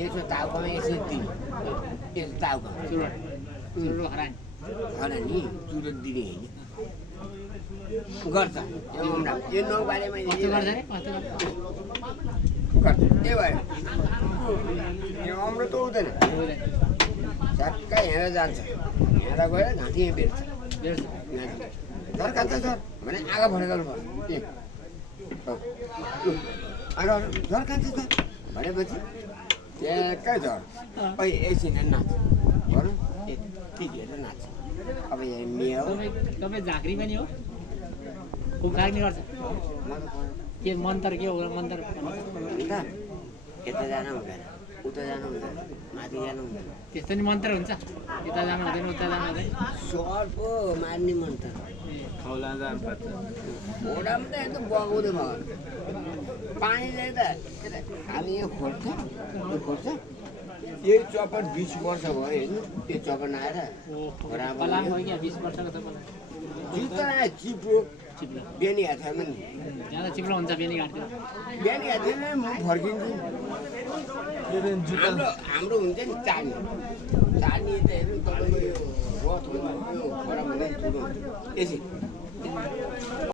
यसो टाउकोमा यसो दिने यसो टाउकोमा चुरोट हरानी होइन नि चुरोट दिने होइन गर्छ यो अमरा यो 9 बारेमा कस्तो गर्छ रे कस्तो गर्छ त्यही भएर यो अम्रो त हुँदैन झ्याक्कै हिँडेर जान्छ हिँडेर गएर घाँटी यहाँ बेर्छ झर कान्छ झर भने आगो फर्काउनु पर्छ झर कान्छ झर भनेपछि ट्याक्कै झर खै एकछिन नाच्छ भनौँ यतिखेर नाच्छ अब यहाँ मिया हो तपाईँ झाँक्री पनि हो खुम्खार नि गर्छ के मन्तर के हो मन्तर अन्त यता जानु हुँदैन उता जानु हुँदैन माथि जानु हुँदैन त्यस्तो नि मन्त्र हुन्छ यता जानु हुँदैन उता जानु हुँदैन सर पो मार्ने मन त खौला जानुपर्छ घोडामा त एकदम बगाउँदै भयो पानी चाहिँ त हामी यो खोल्छ यो खोल्छ यही चपर 20 वर्ष भयो हेर्नु त्यो चपर नआएर पलाम हो क्या 20 वर्षको त पलाम चिप्लो आयो चिप्लो चिप्लो बिहानी हात छैन नि ज्यादा चिप्लो हुन्छ बेनी घाटतिर बिहानी हात छैन म फर्किन्छु हाम्रो हुन्छ नि चाड्ने चाड्ने त हेर्नु तपाईँको यो रथ हुन्छ यो घोडा भन्दा ठुलो हुन्छ यसै